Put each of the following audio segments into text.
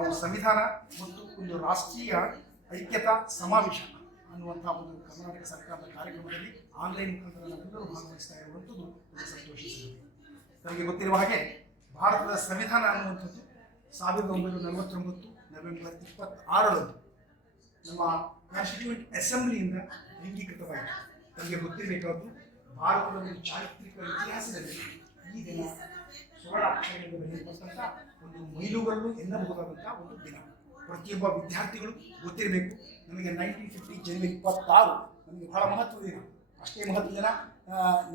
ನಾವು ಸಂವಿಧಾನ ಮತ್ತು ಒಂದು ರಾಷ್ಟ್ರೀಯ ಐಕ್ಯತಾ ಸಮಾವೇಶ ಅನ್ನುವಂಥ ಒಂದು ಕರ್ನಾಟಕ ಸರ್ಕಾರದ ಕಾರ್ಯಕ್ರಮದಲ್ಲಿ ಆನ್ಲೈನ್ ಮುಖಾಂತರ ನಾವೆಲ್ಲರೂ ಭಾಗವಹಿಸ್ತಾ ಇರುವಂಥದ್ದು ಒಂದು ಸಂತೋಷಿಸಿದೆ. ನಮಗೆ ಗೊತ್ತಿರುವ ಹಾಗೆ ಭಾರತದ ಸಂವಿಧಾನ ಅನ್ನುವಂಥದ್ದು 1949 ನವೆಂಬರ್ 26ರಂದು ನಮ್ಮ ಕಾನ್ಸ್ಟಿಟ್ಯೂಂಟ್ ಅಸೆಂಬ್ಲಿಯಿಂದ ಅಂಗೀಕೃತವಾಯಿತು. ನಮಗೆ ಗೊತ್ತಿರಬೇಕಾದ್ದು ಭಾರತದ ಒಂದು ಚಾರಿತ್ರಿಕ ಇತಿಹಾಸದಲ್ಲಿ ಈ ದಿನ ಸುವರ್ಣಾಕ್ಷರಗಳಿಂದ ಬರೆಯಲ್ಪಟ್ಟಂಥ ಒಂದು ಮೈಲುಗಲ್ಲು ಎನ್ನಬಹುದಾದಂಥ ಒಂದು ದಿನ. ಪ್ರತಿಯೊಬ್ಬ ವಿದ್ಯಾರ್ಥಿಗಳು ಗೊತ್ತಿರಬೇಕು. ನಮಗೆ 1950 ಜನವರಿ 26 ನಮಗೆ ಬಹಳ ಮಹತ್ವದ ದಿನ. ಅಷ್ಟೇ ಮಹತ್ವದ ದಿನ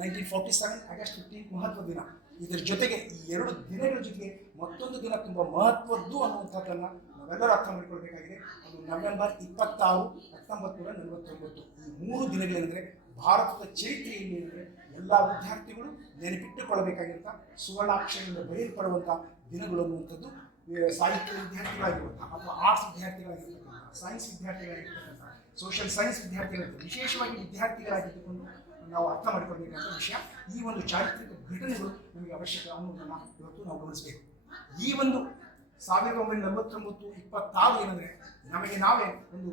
1947 ಆಗಸ್ಟ್ 15 ಮಹತ್ವದ ದಿನ. ಇದರ ಜೊತೆಗೆ ಈ ಎರಡು ದಿನಗಳ ಜೊತೆಗೆ ಮತ್ತೊಂದು ದಿನ ತುಂಬ ಮಹತ್ವದ್ದು ಅನ್ನುವಂಥದ್ದನ್ನು ನಾವೆಲ್ಲರೂ ಅರ್ಥ ಮಾಡಿಕೊಳ್ಬೇಕಾಗಿದೆ. ಅದು ನವೆಂಬರ್ 26, 1949. ಈ 3 ದಿನಗಳೇನೆಂದರೆ ಭಾರತದ ಚರಿತ್ರೆಯಲ್ಲಿ ಅಂದರೆ ಎಲ್ಲ ವಿದ್ಯಾರ್ಥಿಗಳು ನೆನಪಿಟ್ಟುಕೊಳ್ಳಬೇಕಾಗಿರುವಂಥ ಸುವರ್ಣಾಕ್ಷರಗಳಿಂದ ಬರೆಯಲ್ಪಡುವಂಥ ದಿನಗಳು ಅನ್ನುವಂಥದ್ದು ಸಾಹಿತ್ಯ ವಿದ್ಯಾರ್ಥಿಗಳಾಗಿರುವಂಥ ಅಥವಾ ಆರ್ಟ್ಸ್ ವಿದ್ಯಾರ್ಥಿಗಳಾಗಿರ್ತಕ್ಕಂಥ, ಸೈನ್ಸ್ ವಿದ್ಯಾರ್ಥಿಗಳಾಗಿರ್ತಕ್ಕಂಥ, ಸೋಷಿಯಲ್ ಸೈನ್ಸ್ ವಿದ್ಯಾರ್ಥಿಗಳಿರ್ತಾರೆ. ವಿಶೇಷವಾಗಿ ವಿದ್ಯಾರ್ಥಿಗಳಾಗಿದ್ದುಕೊಂಡು ನಾವು ಅರ್ಥ ಮಾಡಿಕೊಳ್ಬೇಕಾದ ವಿಷಯ ಈ ಒಂದು ಚಾರಿತ್ರಿಕ ಘಟನೆಗಳು ನಮಗೆ ಅವಶ್ಯಕ ಅನ್ನೋದನ್ನು ಇವತ್ತು ನಾವು ಗಮನಿಸಬೇಕು. ಈ ಒಂದು 1949, 26 ಏನಂದರೆ ನಮಗೆ ನಾವೇ ಒಂದು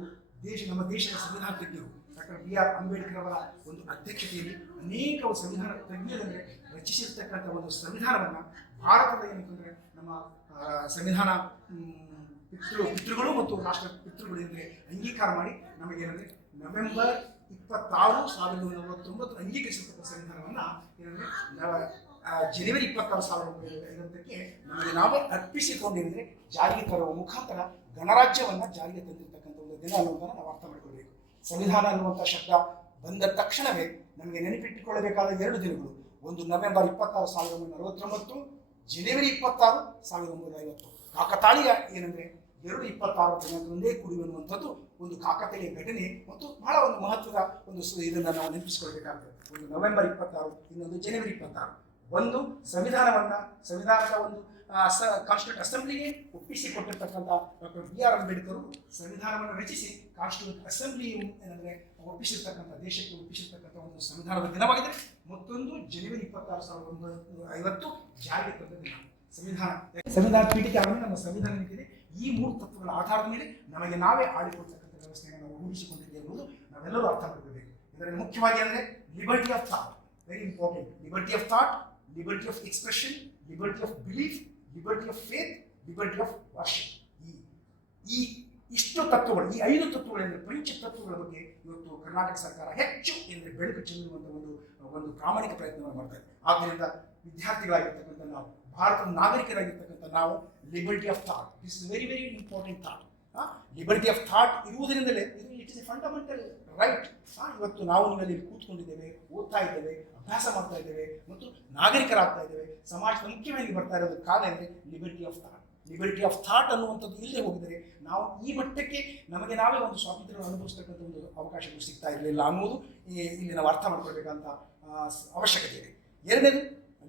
ನಮ್ಮ ದೇಶದ ಸಂವಿಧಾನ ತಜ್ಞರು ಡಾಕ್ಟರ್ B.R. ಅಂಬೇಡ್ಕರ್ ಅವರ ಒಂದು ಅಧ್ಯಕ್ಷತೆಯಲ್ಲಿ ಅನೇಕ ಸಂವಿಧಾನ ತಜ್ಞರಂದರೆ ರಚಿಸಿರ್ತಕ್ಕಂಥ ಒಂದು ಸಂವಿಧಾನವನ್ನು ಭಾರತದ ಏನಂತಂದರೆ ನಮ್ಮ ಸಂವಿಧಾನ ಪಿತೃಗಳು ಮತ್ತು ರಾಷ್ಟ್ರ ಪಿತೃಗಳು ಅಂದರೆ ಅಂಗೀಕಾರ ಮಾಡಿ ನಮಗೇನೆಂದರೆ ನವೆಂಬರ್ 26, 1949 ಅಂಗೀಕರಿಸತಕ್ಕ ಸಂವಿಧಾನವನ್ನು ಏನಂದರೆ ಜನವರಿ 26, 1950ಕ್ಕೆ ನಮಗೆ ನಾವೇ ಅರ್ಪಿಸಿಕೊಂಡೇನೆಂದರೆ ಜಾರಿಗೆ ತರುವ ಮುಖಾಂತರ ಗಣರಾಜ್ಯವನ್ನು ಜಾರಿಗೆ ತಂದಿರತಕ್ಕಂಥ ಒಂದು ದಿನ ಅನ್ನೋದನ್ನು ನಾವು ಅರ್ಥ ಮಾಡಿಕೊಳ್ಬೇಕು. ಸಂವಿಧಾನ ಅನ್ನುವಂಥ ಶಬ್ದ ಬಂದ ತಕ್ಷಣವೇ ನಮಗೆ ನೆನಪಿಟ್ಟುಕೊಳ್ಳಬೇಕಾದ 2 ದಿನಗಳು. ಒಂದು ನವೆಂಬರ್ 26, 1949, ಜನವರಿ 26, 1950. ಕಾಕತಾಳೀಯ ಏನಂದರೆ 2/26 ದಿನಾಂಕದಂದೇ ಕುಡಿಯುವಂಥದ್ದು ಒಂದು ಕಾಕತಾಳೀಯ ಘಟನೆ ಮತ್ತು ಬಹಳ ಒಂದು ಮಹತ್ವದ ಒಂದು ಇದನ್ನು ನಾವು ನೆನಪಿಸಿಕೊಳ್ಬೇಕಾಗ್ತದೆ. ಒಂದು ನವೆಂಬರ್ 26, ಇನ್ನೊಂದು ಜನವರಿ 26. ಒಂದು ಸಂವಿಧಾನದ ಒಂದು ಕಾನ್ಸ್ಟಿಟ್ಯೂಂಟ್ ಅಸೆಂಬ್ಲಿಗೆ ಒಪ್ಪಿಸಿಕೊಟ್ಟಿರ್ತಕ್ಕಂಥ ಡಾಕ್ಟರ್ B.R. ಅಂಬೇಡ್ಕರ್ ಸಂವಿಧಾನವನ್ನು ರಚಿಸಿ ಕಾನ್ಸ್ಟಿಟ್ಯೂಂಟ್ ಅಸೆಂಬ್ಲಿ ಏನಂದರೆ ದೇಶಕ್ಕೆ ಒಪ್ಪಿಸಿರ್ತಕ್ಕಂಥ ಒಂದು ಸಂವಿಧಾನದ ದಿನವಾಗಿದೆ. ಮತ್ತೊಂದು ಜನವರಿ 26, 1950 ಜಾರಿಗೆ ತಂದ ದಿನ. ಸಂವಿಧಾನ ಪೀಠಿಕೆ ಆದಮೇಲೆ ನಮ್ಮ ಸಂವಿಧಾನ ಏನಿದೆ ಈ 3 ತತ್ವಗಳ ಆಧಾರದ ಮೇಲೆ ನಮಗೆ ನಾವೇ ಆಳಿಕೊಳ್ತಕ್ಕಂಥ ವ್ಯವಸ್ಥೆಯನ್ನು ನಾವು ರೂಢಿಸಿಕೊಂಡಿದ್ದೇವೆ ಎಂಬುದು ನಾವೆಲ್ಲರೂ ಅರ್ಥ ಮಾಡಿಕೊಳ್ಬೇಕು. ಇದರಲ್ಲಿ ಮುಖ್ಯವಾಗಿ ಅಂದರೆ liberty of thought, very important. Liberty of thought, liberty of expression, liberty of belief, liberty of faith, liberty of worship. ಈ ಇಷ್ಟು ತತ್ವಗಳು, ಈ 5 ತತ್ವಗಳಿಂದ ಪಂಚ ತತ್ವಗಳ ಬಗ್ಗೆ ಇವತ್ತು ಕರ್ನಾಟಕ ಸರ್ಕಾರ ಹೆಚ್ಚು ಎಂದರೆ ಬೆಳಕು ಚೆಲ್ಲುವಂಥ ಒಂದು ಪ್ರಾಮಾಣಿಕ ಪ್ರಯತ್ನವನ್ನು ಮಾಡ್ತಾ ಇದೆ. ಆದ್ದರಿಂದ ವಿದ್ಯಾರ್ಥಿಗಳಾಗಿರ್ತಕ್ಕಂಥ ನಾವು, ಭಾರತದ ನಾಗರಿಕರಾಗಿರ್ತಕ್ಕಂಥ ನಾವು liberty of thought, this is very very important thought. Liberty of thought ಇರುವುದರಿಂದಲೇ it is a fundamental right. ಇವತ್ತು ನಾವು ನೀವಲ್ಲಿ ಕೂತ್ಕೊಂಡಿದ್ದೇವೆ, ಓದ್ತಾ ಇದ್ದೇವೆ, ಅಭ್ಯಾಸ ಮಾಡ್ತಾ ಇದ್ದೇವೆ ಮತ್ತು ನಾಗರಿಕರಾಗ್ತಾ ಇದ್ದೇವೆ. ಸಮಾಜದ ಮುಖ್ಯವಾಗಿ ಬರ್ತಾ ಇರೋದು ಕಾರಣ ಅಂದರೆ liberty of thought. Liberty of thought ಅನ್ನುವಂಥದ್ದು ಇಲ್ಲೇ ಹೋಗಿದರೆ ನಾವು ಈ ಮಟ್ಟಕ್ಕೆ ನಮಗೆ ನಾವೇ ಒಂದು ಸ್ವಾತಂತ್ರ್ಯವನ್ನು ಅನುಭವಿಸ್ತಕ್ಕಂಥ ಒಂದು ಅವಕಾಶಗಳು ಸಿಗ್ತಾ ಇರಲಿಲ್ಲ ಅನ್ನೋದು ಇಲ್ಲಿ ನಾವು ಅರ್ಥ ಮಾಡ್ಕೊಳ್ಬೇಕಂತ ಅವಶ್ಯಕತೆ ಇದೆ. ಎರಡನೇದು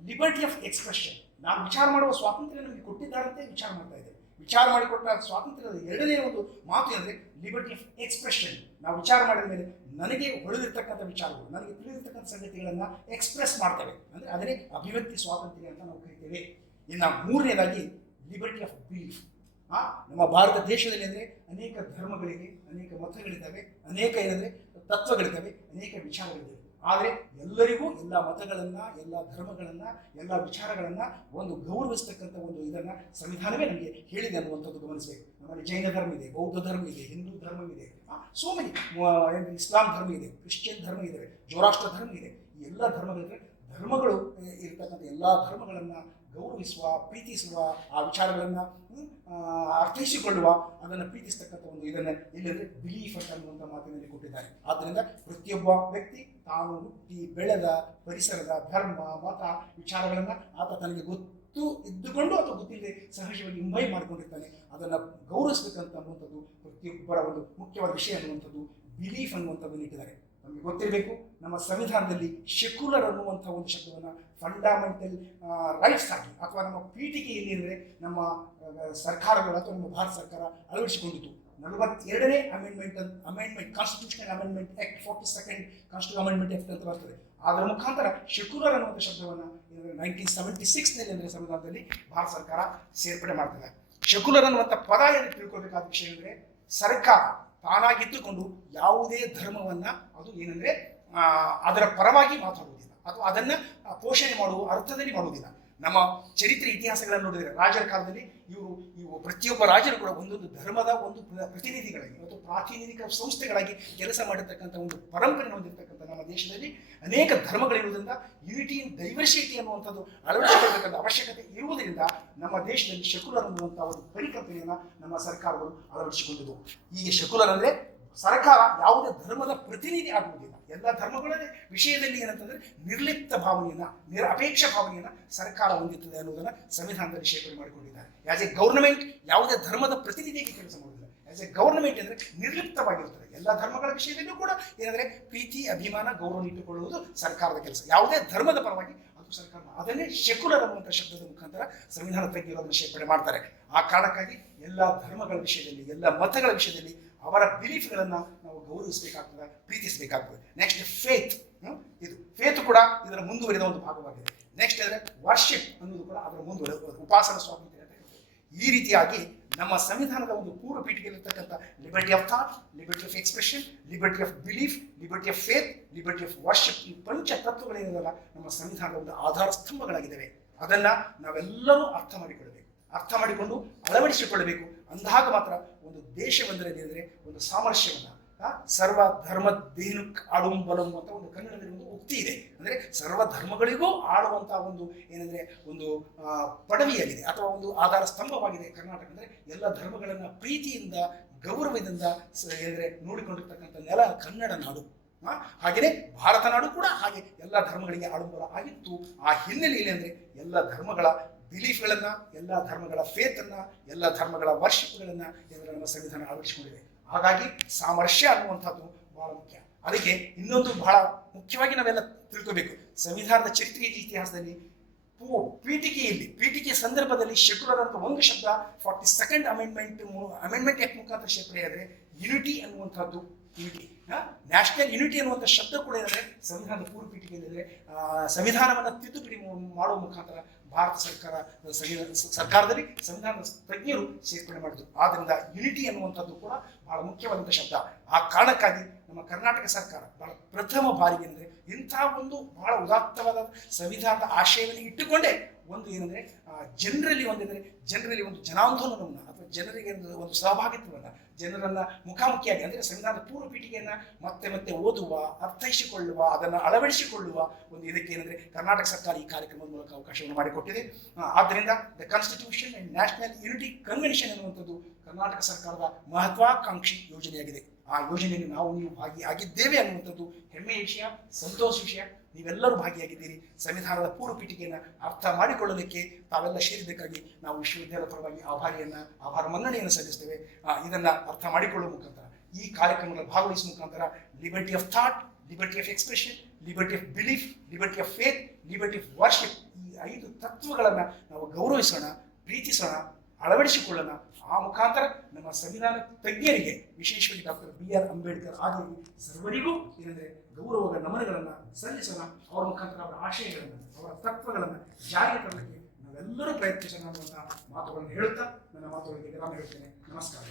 ಲಿಬರ್ಟಿ ಆಫ್ ಎಕ್ಸ್ಪ್ರೆಷನ್. ನಾವು ವಿಚಾರ ಮಾಡುವ ಸ್ವಾತಂತ್ರ್ಯ ನಮಗೆ ಕೊಟ್ಟಿದ್ದಾರಂತೆ ವಿಚಾರ ಮಾಡ್ತಾ ಇದ್ದೇವೆ. ವಿಚಾರ ಮಾಡಿಕೊಟ್ಟ ಸ್ವಾತಂತ್ರ್ಯದ ಎರಡನೇ ಒಂದು ಮಾತು ಅಂದರೆ ಲಿಬರ್ಟಿ ಆಫ್ ಎಕ್ಸ್ಪ್ರೆಷನ್. ನಾವು ವಿಚಾರ ಮಾಡಿದ ಮೇಲೆ ನನಗೆ ಹೊಳೆದಿರ್ತಕ್ಕಂಥ ವಿಚಾರಗಳು, ನನಗೆ ತಿಳಿದಿರ್ತಕ್ಕಂಥ ಸಂಗತಿಗಳನ್ನು ಎಕ್ಸ್ಪ್ರೆಸ್ ಮಾಡ್ತೇವೆ, ಅಂದರೆ ಅದನ್ನೇ ಅಭಿವ್ಯಕ್ತಿ ಸ್ವಾತಂತ್ರ್ಯ ಅಂತ ನಾವು ಕರಿತೇವೆ. ಇನ್ನು 3ನೇದಾಗಿ ಲಿಬರ್ಟಿ ಆಫ್ ಬಿಲೀಫ್. ನಮ್ಮ ಭಾರತ ದೇಶದಲ್ಲಿ ಅಂದರೆ ಅನೇಕ ಧರ್ಮಗಳಿವೆ, ಅನೇಕ ಮತಗಳಿದ್ದಾವೆ, ಅನೇಕ ಏನಂದರೆ ತತ್ವಗಳಿದ್ದಾವೆ, ಅನೇಕ ವಿಚಾರಗಳಿವೆ. ಆದರೆ ಎಲ್ಲರಿಗೂ ಎಲ್ಲ ಮತಗಳನ್ನು, ಎಲ್ಲ ಧರ್ಮಗಳನ್ನು, ಎಲ್ಲ ವಿಚಾರಗಳನ್ನು ಒಂದು ಗೌರವಿಸ್ತಕ್ಕಂಥ ಒಂದು ಇದನ್ನು ಸಂವಿಧಾನವೇ ನಮಗೆ ಹೇಳಿದೆ ಅನ್ನುವಂಥದ್ದು ಗಮನಿಸಬೇಕು. ನಮ್ಮಲ್ಲಿ ಜೈನ ಧರ್ಮ ಇದೆ, ಬೌದ್ಧ ಧರ್ಮ ಇದೆ, ಹಿಂದೂ ಧರ್ಮವಿದೆ, ಸೋ ಮೆನಿ, ಇಸ್ಲಾಂ ಧರ್ಮ ಇದೆ, ಕ್ರಿಶ್ಚಿಯನ್ ಧರ್ಮ ಇದೆ, ಜೋರಾಷ್ಟ್ರ ಧರ್ಮ ಇದೆ. ಈ ಎಲ್ಲ ಧರ್ಮಗಳು ಇರತಕ್ಕಂಥ ಎಲ್ಲ ಧರ್ಮಗಳನ್ನು ಗೌರವಿಸುವ, ಪ್ರೀತಿಸುವ, ಆ ವಿಚಾರಗಳನ್ನು ಅರ್ಥೈಸಿಕೊಳ್ಳುವ, ಅದನ್ನು ಪ್ರೀತಿಸ್ತಕ್ಕಂಥ ಒಂದು ಇದನ್ನು ಇಲ್ಲಂದರೆ ಬಿಲೀಫ್ ಅಂತ ಅನ್ನುವಂಥ ಮಾತಿನಲ್ಲಿ ಕೊಟ್ಟಿದ್ದಾರೆ. ಆದ್ದರಿಂದ ಪ್ರತಿಯೊಬ್ಬ ವ್ಯಕ್ತಿ ತಾನು ಹುಟ್ಟಿ ಬೆಳೆದ ಪರಿಸರದ ಧರ್ಮ, ಮತ, ವಿಚಾರಗಳನ್ನು ಆತ ತನಗೆ ಗೊತ್ತು ಇದ್ದುಕೊಂಡು ಅಥವಾ ಗೊತ್ತಿಲ್ಲದೆ ಸಹಜವಾಗಿ ಇಂಬೈ ಮಾಡಿಕೊಂಡಿರ್ತಾನೆ. ಅದನ್ನು ಗೌರವಿಸಬೇಕಂತ ಅನ್ನುವಂಥದ್ದು ಪ್ರತಿಯೊಬ್ಬರ ಒಂದು ಮುಖ್ಯವಾದ ವಿಷಯ ಅನ್ನುವಂಥದ್ದು ಬಿಲೀಫ್ ಅನ್ನುವಂಥದ್ದನ್ನು ಇಟ್ಟಿದ್ದಾರೆ. ನಮಗೆ ಗೊತ್ತಿರಬೇಕು, ನಮ್ಮ ಸಂವಿಧಾನದಲ್ಲಿ ಸೆಕ್ಯುಲರ್ ಅನ್ನುವಂಥ ಒಂದು ಶಬ್ದವನ್ನು ಫಂಡಮೆಂಟಲ್ ರೈಟ್ಸ್ ಆಗಿ ಅಥವಾ ನಮ್ಮ ಪೀಠಿಕೆಯಲ್ಲಿ ಅಂದರೆ ನಮ್ಮ ಸರ್ಕಾರಗಳು ಅಥವಾ ನಮ್ಮ ಭಾರತ ಸರ್ಕಾರ ಅಳವಡಿಸಿಕೊಂಡಿತು. 42ನೇ amendment constitutional amendment act, 42nd constitution amendment act ಅಂತ ಬರ್ತದೆ. ಅದರ ಮುಖಾಂತರ ಸೆಕ್ಯುಲರ್ ಅನ್ನುವಂಥ ಶಬ್ದವನ್ನು 1976ನಲ್ಲಿ ಅಂದರೆ ಸಂವಿಧಾನದಲ್ಲಿ ಭಾರತ ಸರ್ಕಾರ ಸೇರ್ಪಡೆ ಮಾಡ್ತದೆ. ಶೆಕ್ಯುಲರ್ ಅನ್ನುವಂಥ ಪದ ಏನು ತಿಳ್ಕೊಳ್ಬೇಕಾದ ವಿಷಯ ಅಂದರೆ, ಸರ್ಕಾರ ತಾನಾಗಿದ್ದುಕೊಂಡು ಯಾವುದೇ ಧರ್ಮವನ್ನ ಅದು ಏನಂದ್ರೆ ಅದರ ಪರವಾಗಿ ಮಾತಾಡುವುದಿಲ್ಲ ಅಥವಾ ಅದನ್ನ ಪೋಷಣೆ ಮಾಡುವ ಅರ್ಥದಲ್ಲಿ ಮಾಡುವುದಿಲ್ಲ. ನಮ್ಮ ಚರಿತ್ರೆ ಇತಿಹಾಸಗಳನ್ನು ನೋಡಿದರೆ ರಾಜರ ಕಾಲದಲ್ಲಿ ಇವು ಪ್ರತಿಯೊಬ್ಬ ರಾಜರು ಕೂಡ ಒಂದೊಂದು ಧರ್ಮದ ಒಂದು ಪ್ರತಿನಿಧಿಗಳಾಗಿ ಮತ್ತು ಪ್ರಾತಿನಿಧಿಕ ಸಂಸ್ಥೆಗಳಾಗಿ ಕೆಲಸ ಮಾಡಿರ್ತಕ್ಕಂಥ ಒಂದು ಪರಂಪರೆ ಹೊಂದಿರತಕ್ಕಂಥ ನಮ್ಮ ದೇಶದಲ್ಲಿ ಅನೇಕ ಧರ್ಮಗಳಿರುವುದರಿಂದ ಯೂನಿಟಿ ಇನ್ ಡೈವರ್ಸಿಟಿ ಅನ್ನುವಂಥದ್ದು ಅಳವಡಿಸಿಕೊಳ್ಳಬೇಕಂತ ಅವಶ್ಯಕತೆ ಇರುವುದರಿಂದ ನಮ್ಮ ದೇಶದಲ್ಲಿ ಶೆಕ್ಯುಲರ್ ಅನ್ನುವಂಥ ಒಂದು ಪರಿಕಲ್ಪನೆಯನ್ನು ನಮ್ಮ ಸರ್ಕಾರಗಳು ಅಳವಡಿಸಿಕೊಂಡಿದ್ದವು. ಈಗ ಶೆಕ್ಯುಲರ್ ಅಂದರೆ ಸರ್ಕಾರ ಯಾವುದೇ ಧರ್ಮದ ಪ್ರತಿನಿಧಿ ಆಗುವುದಿಲ್ಲ. ಎಲ್ಲ ಧರ್ಮಗಳ ವಿಷಯದಲ್ಲಿ ಏನಂತಂದ್ರೆ ನಿರ್ಲಿಪ್ತ ಭಾವನೆಯನ್ನ, ನಿರಪೇಕ್ಷ ಭಾವನೆಯನ್ನ ಸರ್ಕಾರ ಹೊಂದಿರ್ತದೆ ಅನ್ನೋದನ್ನ ಸಂವಿಧಾನದಲ್ಲಿ ಶೇಖರಣೆ ಮಾಡಿಕೊಂಡಿದ್ದಾರೆ. ಆಸ್ ಎ ಗೌರ್ನಮೆಂಟ್ ಯಾವುದೇ ಧರ್ಮದ ಪ್ರತಿನಿಧಿಗೆ ಕೆಲಸ ಮಾಡುವುದಿಲ್ಲ. ಆಸ್ ಎ ಗೌರ್ನಮೆಂಟ್ ಅಂದರೆ ನಿರ್ಲಿಪ್ತವಾಗಿರ್ತದೆ. ಎಲ್ಲ ಧರ್ಮಗಳ ವಿಷಯದಲ್ಲೂ ಕೂಡ ಏನಂದ್ರೆ ಪ್ರೀತಿ, ಅಭಿಮಾನ, ಗೌರವ ಇಟ್ಟುಕೊಳ್ಳುವುದು ಸರ್ಕಾರದ ಕೆಲಸ. ಯಾವುದೇ ಧರ್ಮದ ಪರವಾಗಿ ಅದು ಸರ್ಕಾರ. ಅದನ್ನೇ ಶೆಕ್ಯುಲರ್ ಅನ್ನುವಂಥ ಶಬ್ದದ ಮುಖಾಂತರ ಸಂವಿಧಾನ ತಜ್ಞರು ಅದನ್ನು ಶೇಖರಣೆ ಮಾಡ್ತಾರೆ. ಆ ಕಾರಣಕ್ಕಾಗಿ ಎಲ್ಲ ಧರ್ಮಗಳ ವಿಷಯದಲ್ಲಿ, ಎಲ್ಲ ಮತಗಳ ವಿಷಯದಲ್ಲಿ ಅವರ ಬಿಲೀಫ್ಗಳನ್ನು ನಾವು ಗೌರವಿಸಬೇಕಾಗ್ತದೆ, ಪ್ರೀತಿಸಬೇಕಾಗ್ತದೆ. ನೆಕ್ಸ್ಟ್ ಫೇತ್, ಇದು ಫೇತ್ ಕೂಡ ಇದರ ಮುಂದುವರಿದ ಒಂದು ಭಾಗವಾಗಿದೆ. ನೆಕ್ಸ್ಟ್ ಅಂದರೆ ವರ್ಷಿಪ್ ಅನ್ನೋದು ಕೂಡ ಅದರ ಮುಂದುವರೆದ ಉಪಾಸನ ಸ್ವಾತಂತ್ರ್ಯ ಅಂತ ಹೇಳ್ತದೆ. ಈ ರೀತಿಯಾಗಿ ನಮ್ಮ ಸಂವಿಧಾನದ ಒಂದು ಪೂರ್ವ ಪೀಠಿಕೆಯಲ್ಲಿರ್ತಕ್ಕಂಥ liberty of thought, liberty of expression, liberty of belief, liberty of faith, liberty of worship, ಈ ಪಂಚ ತತ್ವಗಳೇನಿದೆಯಲ್ಲ ನಮ್ಮ ಸಂವಿಧಾನದ ಒಂದು ಆಧಾರ ಸ್ತಂಭಗಳಾಗಿದ್ದಾವೆ. ಅದನ್ನ ನಾವೆಲ್ಲರೂ ಅರ್ಥ ಮಾಡಿಕೊಂಡು ಅಳವಡಿಸಿಕೊಳ್ಳಬೇಕು. ಅಂದಾಗ ಮಾತ್ರ ಒಂದು ದೇಶವೊಂದರಲ್ಲಿ ಒಂದು ಸಾಮರಸ್ಯವನ್ನ, ಸರ್ವ ಧರ್ಮ ದೇನುಕ್ ಆಡುಂಬಲಂ ಅಂತ ಒಂದು ಕನ್ನಡದಲ್ಲಿ ಒಂದು ಉಕ್ತಿ ಇದೆ. ಅಂದ್ರೆ ಸರ್ವ ಧರ್ಮಗಳಿಗೂ ಆಳುವಂತ ಒಂದು ಏನಂದ್ರೆ ಒಂದು ಪಡವಿಯಾಗಿದೆ ಅಥವಾ ಒಂದು ಆಧಾರ ಸ್ತಂಭವಾಗಿದೆ ಕರ್ನಾಟಕ. ಅಂದ್ರೆ ಎಲ್ಲ ಧರ್ಮಗಳನ್ನ ಪ್ರೀತಿಯಿಂದ, ಗೌರವದಿಂದ ಏನಂದ್ರೆ ನೋಡಿಕೊಂಡಿರ್ತಕ್ಕಂಥ ನೆಲ ಕನ್ನಡ ನಾಡು. ಹಾಗೆಯೇ ಭಾರತ ನಾಡು ಕೂಡ ಹಾಗೆ ಎಲ್ಲ ಧರ್ಮಗಳಿಗೆ ಆಡುಂಬಲ ಆಗಿತ್ತು. ಆ ಹಿನ್ನೆಲೆಯಲ್ಲಿ ಅಂದ್ರೆ ಎಲ್ಲ ಧರ್ಮಗಳ ಬಿಲೀಫ್ಗಳನ್ನ, ಎಲ್ಲ ಧರ್ಮಗಳ ಫೇತನ್ನ, ಎಲ್ಲ ಧರ್ಮಗಳ ವರ್ಷಿಪ್ಗಳನ್ನ ನಮ್ಮ ಸಂವಿಧಾನ ಅಳವಡಿಸಿಕೊಂಡಿದೆ. ಹಾಗಾಗಿ ಸಾಮರಸ್ಯ ಅನ್ನುವಂಥದ್ದು ಬಹಳ ಮುಖ್ಯ. ಅದಕ್ಕೆ ಇನ್ನೊಂದು ಬಹಳ ಮುಖ್ಯವಾಗಿ ನಾವೆಲ್ಲ ತಿಳ್ಕೋಬೇಕು. ಸಂವಿಧಾನದ ಚರಿತ್ರೆಯ ಇತಿಹಾಸದಲ್ಲಿ ಪೀಠಿಕೆ ಸಂದರ್ಭದಲ್ಲಿ ಶೆಕ್ಯುಲರ್ ಅಂತ ಒಂದು ಶಬ್ದ 42nd ಅಮೆಂಡ್ಮೆಂಟ್ ಆಕ್ಟ್ ಮುಖಾಂತರ ಶೇಖರಣೆ ಆದರೆ ಯುನಿಟಿ ಅನ್ನುವಂಥದ್ದು, ಯುನಿಟಿ ನ್ಯಾಷನಲ್ ಯುನಿಟಿ ಅನ್ನುವಂಥ ಶಬ್ದ ಕೂಡ ಏನಂದ್ರೆ ಸಂವಿಧಾನದ ಪೂರ್ವ ಪೀಠಿಕೆಯಲ್ಲಿ ಸಂವಿಧಾನವನ್ನು ತಿದ್ದುಪಡಿ ಮಾಡುವ ಮುಖಾಂತರ ಭಾರತ ಸರ್ಕಾರದಲ್ಲಿ ಸಂವಿಧಾನದ ತಜ್ಞರು ಸೇರ್ಪಡೆ ಮಾಡಿದ್ರು. ಆದ್ದರಿಂದ ಯುನಿಟಿ ಅನ್ನುವಂಥದ್ದು ಕೂಡ ಬಹಳ ಮುಖ್ಯವಾದಂಥ ಶಬ್ದ. ಆ ಕಾರಣಕ್ಕಾಗಿ ನಮ್ಮ ಕರ್ನಾಟಕ ಸರ್ಕಾರ ಬಹಳ ಪ್ರಥಮ ಬಾರಿಗೆ ಏನಂದ್ರೆ ಇಂಥ ಒಂದು ಬಹಳ ಉದಾತ್ತವಾದ ಸಂವಿಧಾನದ ಆಶಯವನ್ನು ಇಟ್ಟುಕೊಂಡೇ ಒಂದು ಏನಂದ್ರೆ ಜನರಲ್ಲಿ ಒಂದು ಜನಾಂದೋಲನವನ್ನು ಅಥವಾ ಜನರಿಗೆ ಒಂದು ಸಹಭಾಗಿತ್ವವನ್ನು, ಜನರನ್ನ ಮುಖಾಮುಖಿಯಾಗಿ ಅಂದ್ರೆ ಸಂವಿಧಾನದ ಪೂರ್ವ ಪೀಠಿಕೆಯನ್ನ ಮತ್ತೆ ಓದುವ, ಅರ್ಥೈಸಿಕೊಳ್ಳುವ, ಅದನ್ನು ಅಳವಡಿಸಿಕೊಳ್ಳುವ ಒಂದು ಇದಕ್ಕೆ ಏನಂದ್ರೆ ಕರ್ನಾಟಕ ಸರ್ಕಾರ ಈ ಕಾರ್ಯಕ್ರಮದ ಮೂಲಕ ಅವಕಾಶವನ್ನು ಮಾಡಿಕೊಟ್ಟಿದೆ. ಆದ್ದರಿಂದ the constitution and national unity convention ಅನ್ನುವಂಥದ್ದು ಕರ್ನಾಟಕ ಸರ್ಕಾರದ ಮಹತ್ವಾಕಾಂಕ್ಷಿ ಯೋಜನೆಯಾಗಿದೆ. ಆ ಯೋಜನೆಯಲ್ಲಿ ನೀವು ಭಾಗಿಯಾಗಿದ್ದೇವೆ ಅನ್ನುವಂಥದ್ದು ಹೆಮ್ಮೆಯ ವಿಷಯ, ಸಂತೋಷ ವಿಷಯ. ನೀವೆಲ್ಲರೂ ಭಾಗಿಯಾಗಿದ್ದೀರಿ. ಸಂವಿಧಾನದ ಪೂರ್ವ ಪೀಠಿಕೆಯನ್ನು ಅರ್ಥ ಮಾಡಿಕೊಳ್ಳಲಿಕ್ಕೆ ತಾವೆಲ್ಲ ಸೇರಿದ್ದಕ್ಕಾಗಿ ನಾವು ವಿಶ್ವವಿದ್ಯಾಲಯದ ಪರವಾಗಿ ಆಭಾರ ಮನ್ನಣೆಯನ್ನು ಸಲ್ಲಿಸ್ತೇವೆ. ಇದನ್ನ ಅರ್ಥ ಮಾಡಿಕೊಳ್ಳುವ ಮುಖಾಂತರ, ಈ ಕಾರ್ಯಕ್ರಮದಲ್ಲಿ ಭಾಗವಹಿಸುವ ಮುಖಾಂತರ liberty of thought, liberty of expression, liberty of belief, liberty of faith, liberty of worship, ಈ 5 ತತ್ವಗಳನ್ನು ನಾವು ಗೌರವಿಸೋಣ, ಪ್ರೀತಿಸೋಣ, ಅಳವಡಿಸಿಕೊಳ್ಳೋಣ. ಆ ಮುಖಾಂತರ ನಮ್ಮ ಸಂವಿಧಾನ ತಜ್ಞರಿಗೆ, ವಿಶೇಷವಾಗಿ ಡಾಕ್ಟರ್ BR ಅಂಬೇಡ್ಕರ್ ಆಗಿ ಸರ್ವರಿಗೂ ಏನಂದ್ರೆ ಗೌರವದ ನಮನಗಳನ್ನು ಸಲ್ಲಿಸೋಣ. ಅವರ ಮುಖಾಂತರ ಅವರ ಆಶಯಗಳನ್ನು, ಅವರ ತತ್ವಗಳನ್ನು ಜಾರಿಗೆ ತರಲಿಕ್ಕೆ ನಾವೆಲ್ಲರೂ ಪ್ರಯತ್ನಿಸೋಣ ಅನ್ನುವಂಥ ಮಾತುಗಳನ್ನು ಹೇಳುತ್ತಾ ನನ್ನ ಮಾತುಗಳಿಗೆ ವಿರಾಮ ಹೇಳ್ತೇನೆ. ನಮಸ್ಕಾರ.